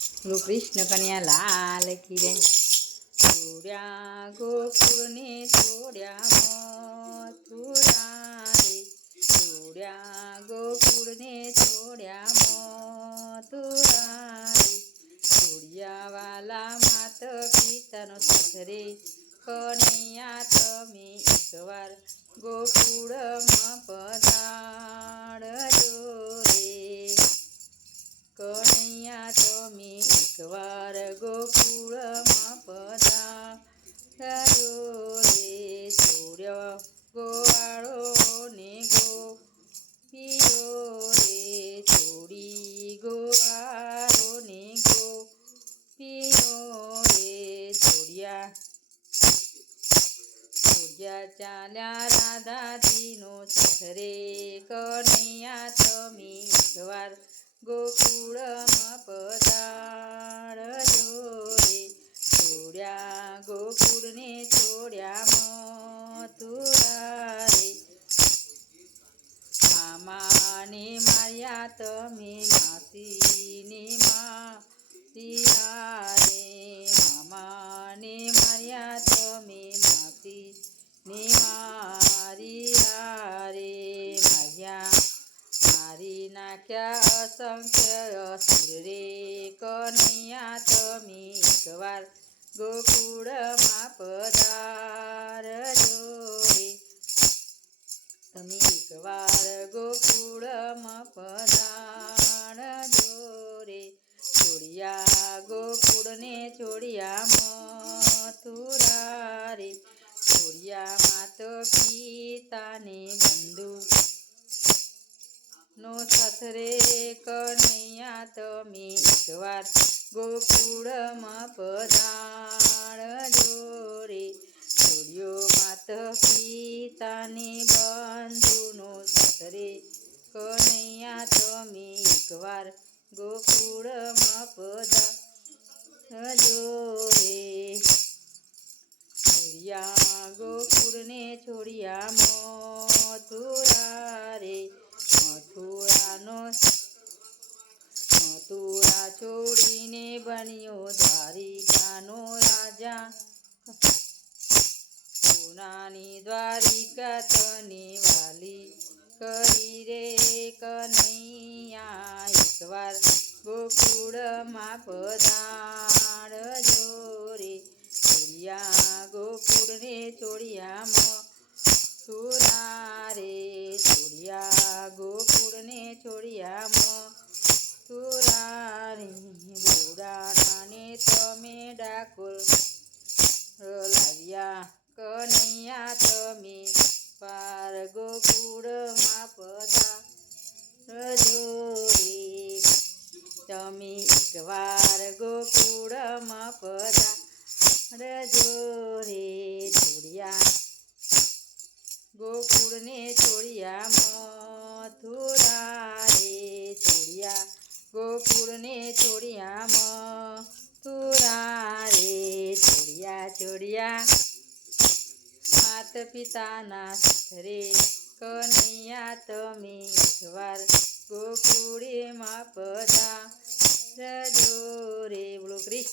કૃષ્ણ કન્યા લાલ કી રે છોડ્યા ગોકુળને છોડ્યા મથુરા રે છોડ્યા ગોકુળને છોડ્યા મથુરા રે છોડ્યા વાલા માત પિતાનો કન્યા કનૈયા તમે એકવાર ગોકુળમાં પધારજો રે. કનૈયા તમે એકવાર ગોકુળમાં પધાર્યો રે. સૂર્ય ગોવાળો ને ગોપીઓ રે. છોડી ગોવાળો ને ગોપીઓ રે. છોડ્યા છોડ્યા ચાલ્યા રાધાજીનો સાથ રે કનૈયા તમે એકવાર ગોકુળમાં પધારજો રે. છોડ્યા ગોકુળને છોડ્યા મથુરા રે. મામાને માર્યા તમે માસીને માર્યા રે. મામાને મારી નાખ્યા અસંખ્ય અસુર રે કનૈયા તમે એકવાર ગોકુળમાં પધારજો રે તમે એકવાર ગોકુળમાં પધારજો રે છોડિયા ગોકુળને છોડિયા મથુરા રે છોડિયા માત પિતાને બંધુ નો સાથ રે કનૈયા, તમે એકવાર ગોકુળમાં પધારજો રે. છોડ્યો માત પિતાને બંધુનો સાથ રે. કનૈયા, તમે એકવાર ગોકુળમાં પધારજો રે. છોડ્યા ગોકુળને છોડ્યા મથુરા બન્યો દ્વારિકાનો રાજા. સોનાની દ્વારિકા તને વાલી કરી રે કનૈયા. એકવાર ગોકુળમાં પધારજો રે છોડ્યા ગોકુળને ચોડિયામાં મથુરા રે છોડ્યા ગોકુળને ચોડિયામાં મથુરા રે તમે એકવાર ગોકુળમાં પધારજો રે છોડ્યા ગોકુળને છોડ્યા મથુરા રે છોડ્યા ગોકુળને છોડ્યા મથુરા રે છોડ્યા છોડ્યા માત પિતાના સાથ રે કનૈયા, તમે એકવાર ગોકુળે માં પધા